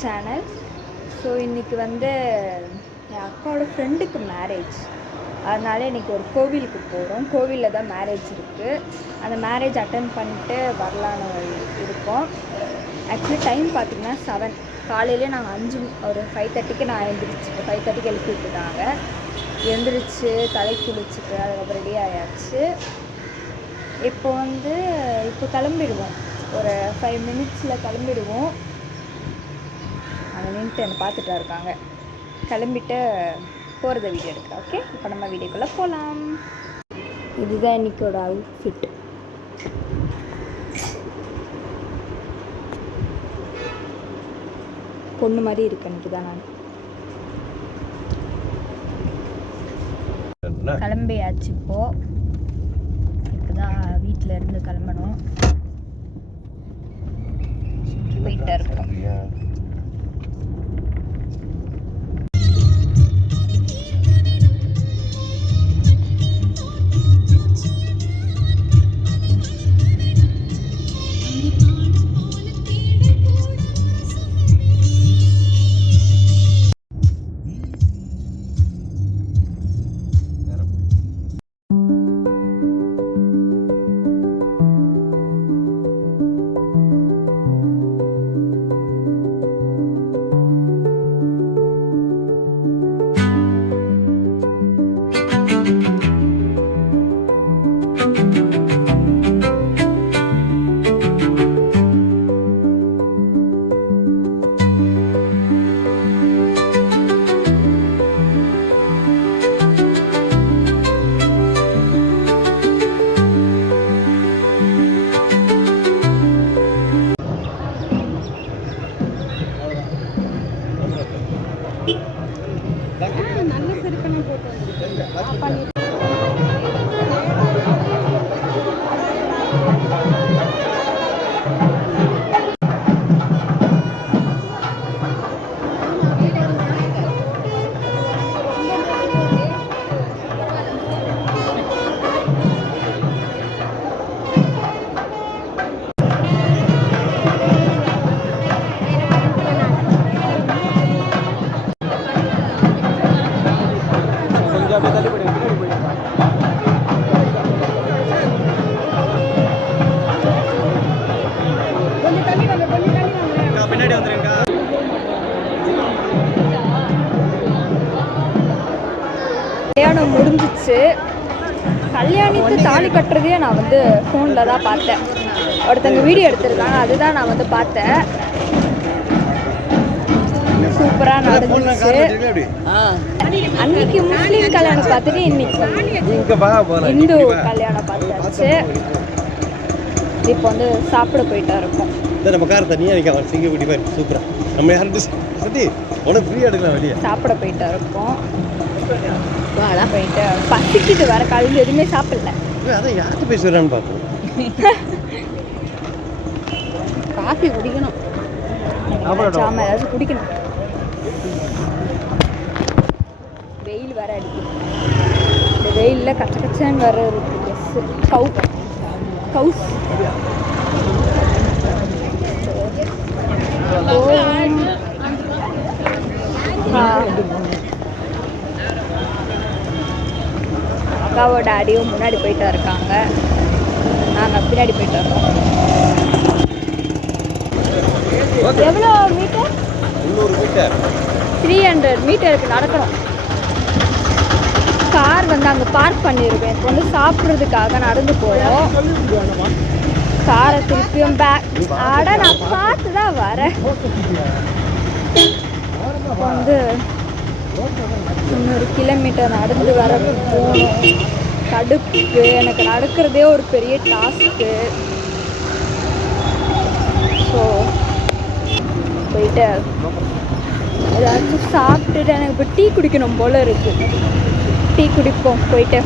Channel. So இன்றைக்கி வந்து என் அக்காவோட ஃப்ரெண்டுக்கு மேரேஜ், அதனால் இன்றைக்கி ஒரு கோவிலுக்கு போகிறோம். கோவிலில் தான் மேரேஜ் இருக்குது. அந்த மேரேஜ் அட்டன் பண்ணிட்டு வரலான்னு இருக்கோம். ஆக்சுவலி டைம் பார்த்திங்கன்னா 7. காலையிலே நாங்கள் ஒரு 5:30க்கு நான் எழுந்திரிச்சிட்டு 5:30க்கு எழுப்பி விட்டுட்டாங்க. எழுந்திரிச்சு தலை குளிச்சுட்டு அதுக்கப்புறம் ரெடி ஆயாச்சு. இப்போ கிளம்பிடுவோம். ஒரு 5 மினிட்ஸில் கிளம்பிடுவோம். அங்கே நின்றுட்டு என்னை பார்த்துட்டா இருக்காங்க. கிளம்பிட்டு போகிறத வீடியோ எடுக்கிறேன். ஓகே, இப்போ நம்ம வீடியோக்குள்ளே போகலாம். இதுதான் இன்றைக்கோட அவுட்ஃபிட். பொண்ணு மாதிரி இருக்கு அன்றைக்கி தான். நான் கிளம்பியாச்சு. இப்போதான் வீட்டில் இருந்து கிளம்பணும். போயிட்டே இருக்கோம். நல்ல சிறுக்கணும் போட்டு கல்யாணம் முடிஞ்சிச்சு. கல்யாணத்து தாலி கட்டுறதையே நான் ஃபோனில் தான் பார்த்தேன். ஒருத்தங்க வீடியோ எடுத்திருக்காங்க, அதுதான் நான் பார்த்தேன். சூப்பராக நடந்துச்சு. அன்னைக்கு முஸ்லீம் கல்யாணம் பார்த்துட்டு இன்னைக்கு இந்து கல்யாணம் பார்த்தாச்சு. இப்போ சாப்பிட போயிட்டா இருக்கோம். சாப்பிட போயிட்டா இருக்கோம். போயிட்டு பசிக்கிட்டு வர காலையில் எதுவுமே சாப்பிடல. காஃபி குடிக்கணும், ஏதாச்சும் குடிக்கணும். வெயில் வர அடிக்குது. இந்த வெயிலில் கச்ச கச்சான்னு வர இருக்கு. கவுஸ் அக்காவோட டாடியும் முன்னாடி போயிட்டா இருக்காங்க, நாங்கள் பின்னாடி போயிட்டு இருக்கோம். எவ்வளோ மீட்டர்? 300 மீட்டருக்கு நடக்கணும். கார் அங்கே பார்க் பண்ணியிருக்கேன். இப்போ சாப்பிட்றதுக்காக நடந்து போகிறோம். காரை திருப்பியும் பேக். நான் பார்த்து தான் வரேன். இப்போ 100 கிலோமீட்டர் நடந்து வர போகணும். கடுப்பு. எனக்கு நடக்கிறதே ஒரு பெரிய டாஸ்க்கு. ஸோ போயிட்டு ஏதாச்சும் சாப்பிட்டுட்டு எனக்கு இப்போ டீ குடிக்கணும் போல் இருக்குது. டீ குடிப்போம் போயிட்டு.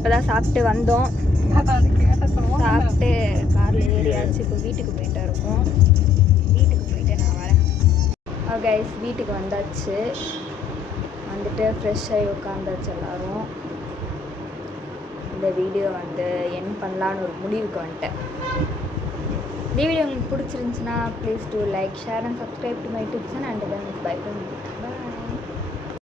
இப்போ தான் சாப்பிட்டு வந்தோம். சாப்பிட்டு காரில் ஏறியாச்சு. இப்போ வீட்டுக்கு போயிட்டு இருக்கோம். வீட்டுக்கு போயிட்டு நான் வரேன். கைஸ் வீட்டுக்கு வந்தாச்சு. வந்துட்டு ஃப்ரெஷ் ஆகி உட்காந்தாச்சு எல்லோரும். இந்த வீடியோ வந்து என் பண்ணலான்னு ஒரு முடிவுக்கு வந்துட்டேன். இந்த வீடியோ உங்களுக்கு பிடிச்சிருந்துச்சுன்னா please do like, share and subscribe to my tips and then by from